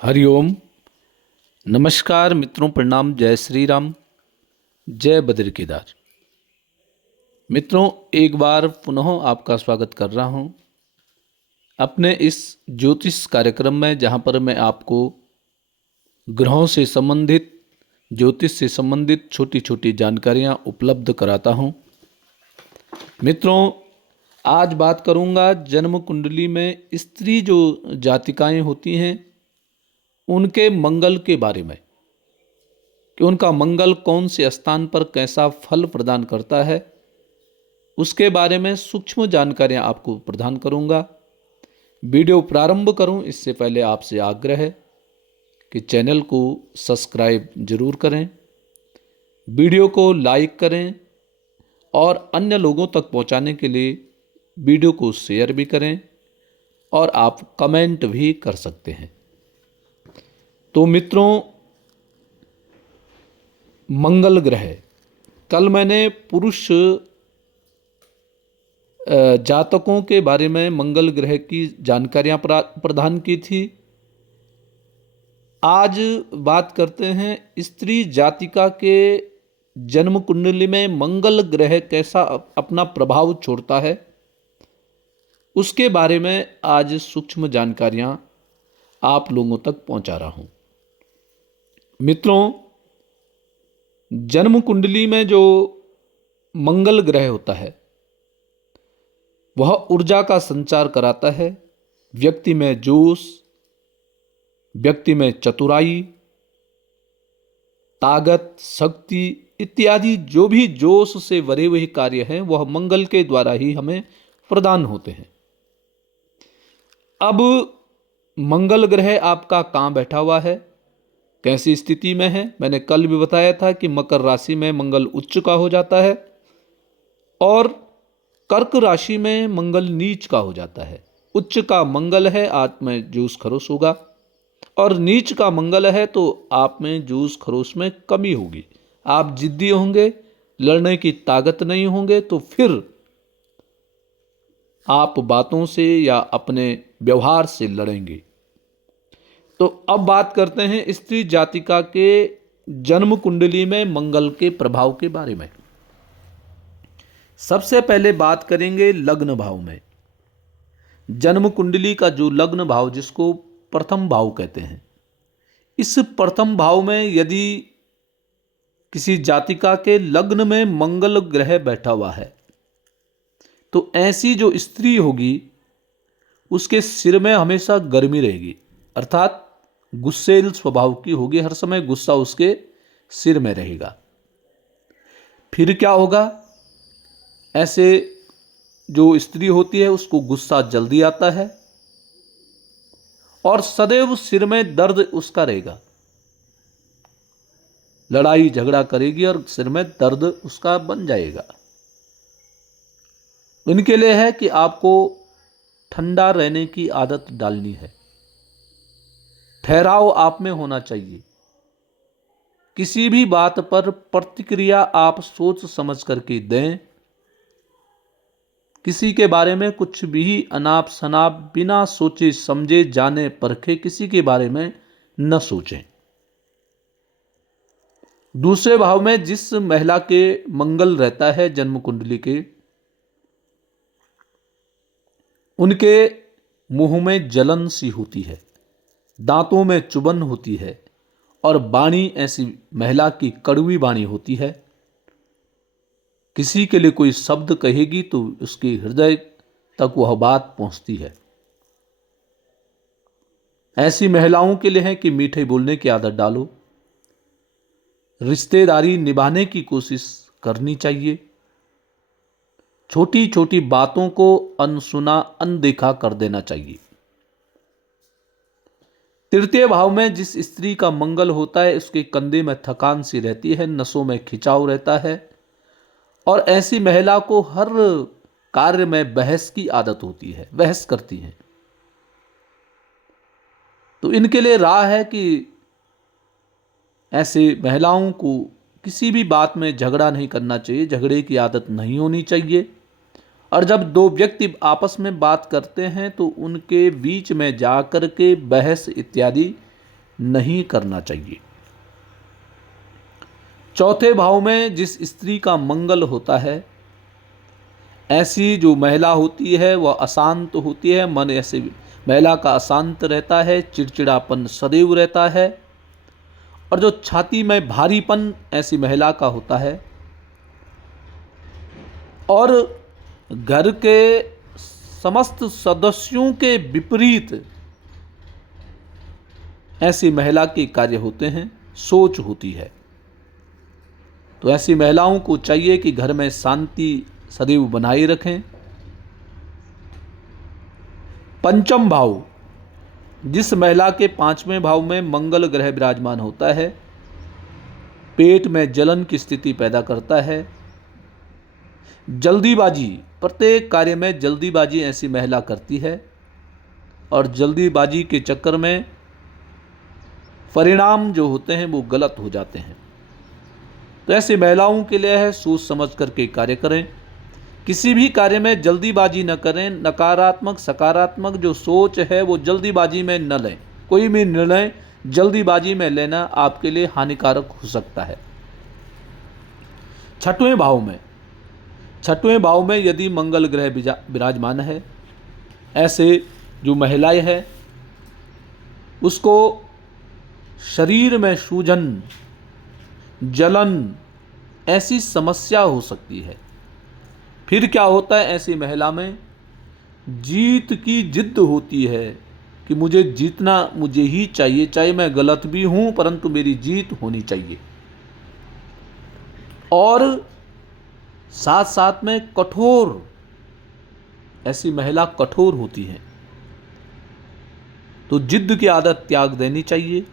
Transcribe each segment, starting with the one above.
हरिओम। नमस्कार मित्रों, प्रणाम। जय श्री राम, जय बद्र केदार। मित्रों, एक बार पुनः आपका स्वागत कर रहा हूं अपने इस ज्योतिष कार्यक्रम में, जहां पर मैं आपको ग्रहों से संबंधित, ज्योतिष से संबंधित छोटी छोटी जानकारियां उपलब्ध कराता हूं। मित्रों, आज बात करूंगा जन्म कुंडली में स्त्री जो जातिकाएं होती हैं उनके मंगल के बारे में, कि उनका मंगल कौन से स्थान पर कैसा फल प्रदान करता है, उसके बारे में सूक्ष्म जानकारियां आपको प्रदान करूंगा। वीडियो प्रारंभ करूं इससे पहले आपसे आग्रह है कि चैनल को सब्सक्राइब जरूर करें, वीडियो को लाइक करें और अन्य लोगों तक पहुंचाने के लिए वीडियो को शेयर भी करें और आप कमेंट भी कर सकते हैं। तो मित्रों, मंगल ग्रह, कल मैंने पुरुष जातकों के बारे में मंगल ग्रह की जानकारियां प्रदान की थी। आज बात करते हैं स्त्री जातिका के जन्म कुंडली में मंगल ग्रह कैसा अपना प्रभाव छोड़ता है, उसके बारे में आज सूक्ष्म जानकारियां आप लोगों तक पहुंचा रहा हूं। मित्रों, जन्म कुंडली में जो मंगल ग्रह होता है वह ऊर्जा का संचार कराता है। व्यक्ति में जोश, व्यक्ति में चतुराई, ताकत, शक्ति इत्यादि जो भी जोश से भरे हुए कार्य हैं वह मंगल के द्वारा ही हमें प्रदान होते हैं। अब मंगल ग्रह आपका कहाँ बैठा हुआ है, कैसी स्थिति में है, मैंने कल भी बताया था कि मकर राशि में मंगल उच्च का हो जाता है और कर्क राशि में मंगल नीच का हो जाता है। उच्च का मंगल है, आप में जोश खरोश होगा, और नीच का मंगल है तो आप में जोश खरोश में कमी होगी। आप जिद्दी होंगे, लड़ने की ताकत नहीं होंगे, तो फिर आप बातों से या अपने व्यवहार से लड़ेंगे। तो अब बात करते हैं स्त्री जातिका के जन्म कुंडली में मंगल के प्रभाव के बारे में। सबसे पहले बात करेंगे लग्न भाव में। जन्म कुंडली का जो लग्न भाव, जिसको प्रथम भाव कहते हैं, इस प्रथम भाव में यदि किसी जातिका के लग्न में मंगल ग्रह बैठा हुआ है तो ऐसी जो स्त्री होगी उसके सिर में हमेशा गर्मी रहेगी, अर्थात गुस्सेल स्वभाव की होगी, हर समय गुस्सा उसके सिर में रहेगा। फिर क्या होगा, ऐसे जो स्त्री होती है उसको गुस्सा जल्दी आता है और सदैव सिर में दर्द उसका रहेगा। लड़ाई झगड़ा करेगी और सिर में दर्द उसका बन जाएगा। इनके लिए है कि आपको ठंडा रहने की आदत डालनी है। ठहराव आप में होना चाहिए। किसी भी बात पर प्रतिक्रिया आप सोच समझ करके दें। किसी के बारे में कुछ भी अनाप शनाप बिना सोचे समझे जाने परखे किसी के बारे में न सोचें। दूसरे भाव में जिस महिला के मंगल रहता है जन्म कुंडली के, उनके मुंह में जलन सी होती है, दांतों में चुभन होती है और वाणी ऐसी महिला की कड़वी वाणी होती है। किसी के लिए कोई शब्द कहेगी तो उसके हृदय तक वह बात पहुंचती है। ऐसी महिलाओं के लिए है कि मीठे बोलने की आदत डालो, रिश्तेदारी निभाने की कोशिश करनी चाहिए, छोटी छोटी बातों को अनसुना अनदेखा कर देना चाहिए। तृतीय भाव में जिस स्त्री का मंगल होता है उसके कंधे में थकान सी रहती है, नसों में खिंचाव रहता है और ऐसी महिला को हर कार्य में बहस की आदत होती है, बहस करती है। तो इनके लिए राह है कि ऐसे महिलाओं को किसी भी बात में झगड़ा नहीं करना चाहिए, झगड़े की आदत नहीं होनी चाहिए। और जब दो व्यक्ति आपस में बात करते हैं तो उनके बीच में जाकर के बहस इत्यादि नहीं करना चाहिए। चौथे भाव में जिस स्त्री का मंगल होता है, ऐसी जो महिला होती है वह अशांत होती है। मन ऐसे महिला का अशांत रहता है, चिड़चिड़ापन सदैव रहता है। और जो छाती में भारीपन ऐसी महिला का होता है, और घर के समस्त सदस्यों के विपरीत ऐसी महिला के कार्य होते हैं, सोच होती है। तो ऐसी महिलाओं को चाहिए कि घर में शांति सदैव बनाए रखें। पंचम भाव, जिस महिला के पांचवें भाव में मंगल ग्रह विराजमान होता है, पेट में जलन की स्थिति पैदा करता है। जल्दीबाजी, प्रत्येक कार्य में जल्दीबाजी ऐसी महिला करती है, और जल्दीबाजी के चक्कर में परिणाम जो होते हैं वो गलत हो जाते हैं। तो ऐसी महिलाओं के लिए है सोच समझ करके कार्य करें, किसी भी कार्य में जल्दीबाजी न करें। नकारात्मक सकारात्मक जो सोच है वो जल्दीबाजी में न लें। कोई भी निर्णय जल्दीबाजी में लेना आपके लिए हानिकारक हो सकता है। छठवें भाव में यदि मंगल ग्रह विराजमान है, ऐसे जो महिलाएं हैं उसको शरीर में सूजन, जलन ऐसी समस्या हो सकती है। फिर क्या होता है, ऐसी महिला में जीत की जिद्द होती है कि मुझे जीतना मुझे ही चाहिए, चाहे मैं गलत भी हूं परंतु मेरी जीत होनी चाहिए। और साथ साथ में कठोर, ऐसी महिला कठोर होती है। तो जिद्द की आदत त्याग देनी चाहिए।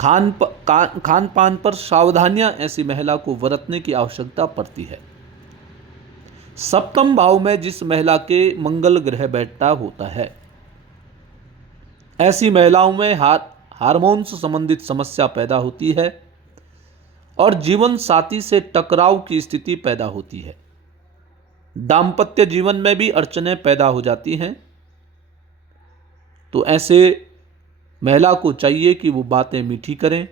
खान पान पर सावधानियां ऐसी महिला को बरतने की आवश्यकता पड़ती है। सप्तम भाव में जिस महिला के मंगल ग्रह बैठता होता है, ऐसी महिलाओं में हार्मोन्स संबंधित समस्या पैदा होती है, और जीवन साथी से टकराव की स्थिति पैदा होती है। दाम्पत्य जीवन में भी अड़चनें पैदा हो जाती हैं। तो ऐसे महिला को चाहिए कि वो बातें मीठी करें,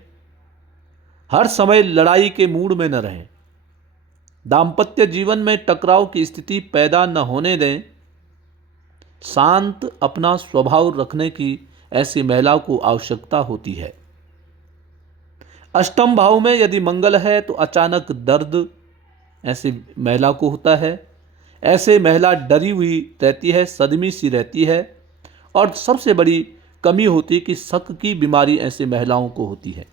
हर समय लड़ाई के मूड में न रहें, दाम्पत्य जीवन में टकराव की स्थिति पैदा न होने दें, शांत अपना स्वभाव रखने की ऐसी महिला को आवश्यकता होती है। अष्टम भाव में यदि मंगल है तो अचानक दर्द ऐसी महिला को होता है। ऐसे महिला डरी हुई रहती है, सदमी सी रहती है, और सबसे बड़ी कमी होती है कि शक की बीमारी ऐसी महिलाओं को होती है।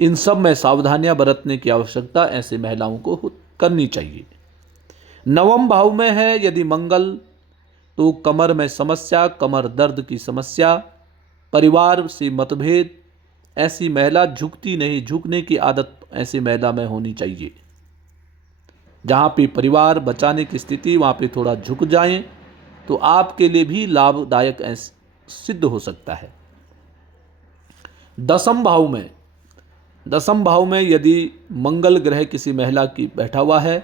इन सब में सावधानियां बरतने की आवश्यकता ऐसे महिलाओं को करनी चाहिए। नवम भाव में है यदि मंगल, तो कमर में समस्या, कमर दर्द की समस्या, परिवार से मतभेद, ऐसी महिला झुकती नहीं, झुकने की आदत ऐसी महिला में होनी चाहिए। जहाँ पे परिवार बचाने की स्थिति, वहाँ पे थोड़ा झुक जाएं तो आपके लिए भी लाभदायक सिद्ध हो सकता है। दसम भाव में यदि मंगल ग्रह किसी महिला की बैठा हुआ है,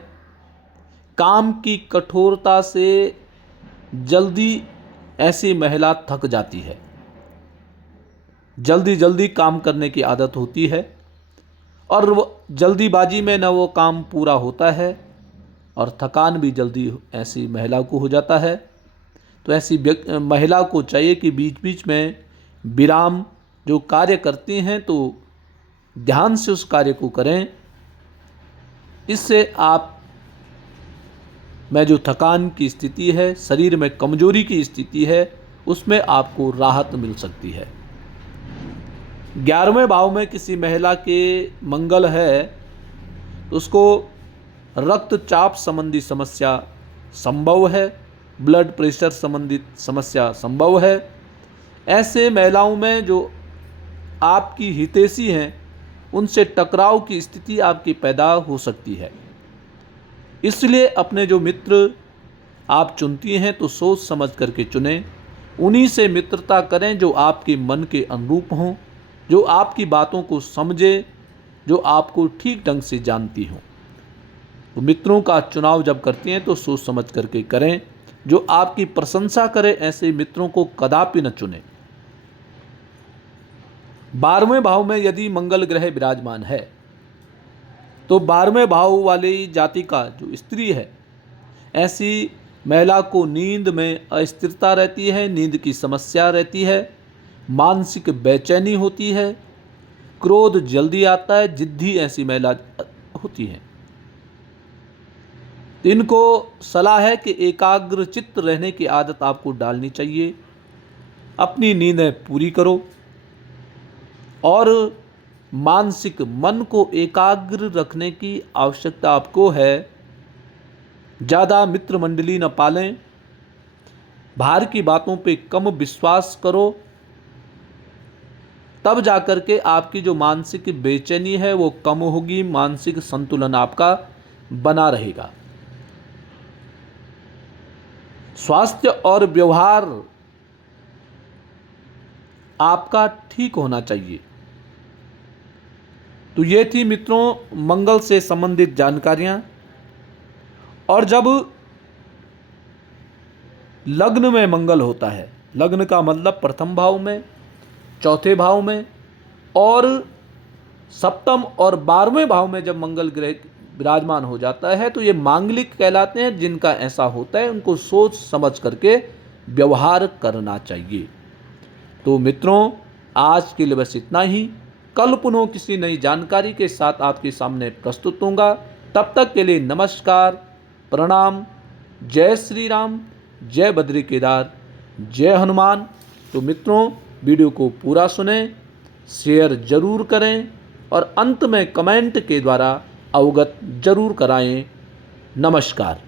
काम की कठोरता से जल्दी ऐसी महिला थक जाती है, जल्दी काम करने की आदत होती है, और जल्दीबाजी में न वो काम पूरा होता है, और थकान भी जल्दी ऐसी महिला को हो जाता है। तो ऐसी महिला को चाहिए कि बीच बीच में विराम, जो कार्य करती हैं तो ध्यान से उस कार्य को करें। इससे आप में जो थकान की स्थिति है, शरीर में कमजोरी की स्थिति है, उसमें आपको राहत मिल सकती है। 11वें भाव में किसी महिला के मंगल है तो उसको रक्तचाप संबंधी समस्या संभव है, ब्लड प्रेशर संबंधित समस्या संभव है। ऐसे महिलाओं में जो आपकी हितैषी हैं उनसे टकराव की स्थिति आपकी पैदा हो सकती है। इसलिए अपने जो मित्र आप चुनती हैं तो सोच समझ करके चुनें, उन्हीं से मित्रता करें जो आपके मन के अनुरूप हों, जो आपकी बातों को समझे, जो आपको ठीक ढंग से जानती हों। तो मित्रों का चुनाव जब करती हैं तो सोच समझ करके करें। जो आपकी प्रशंसा करे, ऐसे मित्रों को कदापि न चुनें। 12वें भाव में यदि मंगल ग्रह विराजमान है तो 12वें भाव वाली जाति का जो स्त्री है, ऐसी महिला को नींद में अस्थिरता रहती है, नींद की समस्या रहती है, मानसिक बेचैनी होती है, क्रोध जल्दी आता है, जिद्दी ऐसी महिला होती है। इनको सलाह है कि एकाग्र चित्त रहने की आदत आपको डालनी चाहिए। अपनी नींदें पूरी करो और मानसिक मन को एकाग्र रखने की आवश्यकता आपको है। ज़्यादा मित्र मंडली न पालें, बाहर की बातों पे कम विश्वास करो, तब जाकर के आपकी जो मानसिक बेचैनी है वो कम होगी, मानसिक संतुलन आपका बना रहेगा। स्वास्थ्य और व्यवहार आपका ठीक होना चाहिए। तो ये थी मित्रों मंगल से संबंधित जानकारियां। और जब लग्न में मंगल होता है, लग्न का मतलब प्रथम भाव में, चौथे भाव में और सप्तम और 12वें भाव में जब मंगल ग्रह विराजमान हो जाता है तो ये मांगलिक कहलाते हैं। जिनका ऐसा होता है उनको सोच समझ करके व्यवहार करना चाहिए। तो मित्रों आज के लिए बस इतना ही। कल पुनः किसी नई जानकारी के साथ आपके सामने प्रस्तुत होऊंगा। तब तक के लिए नमस्कार, प्रणाम, जय श्री राम, जय बद्री केदार, जय हनुमान। तो मित्रों वीडियो को पूरा सुनें, शेयर जरूर करें और अंत में कमेंट के द्वारा अवगत जरूर कराएं। नमस्कार।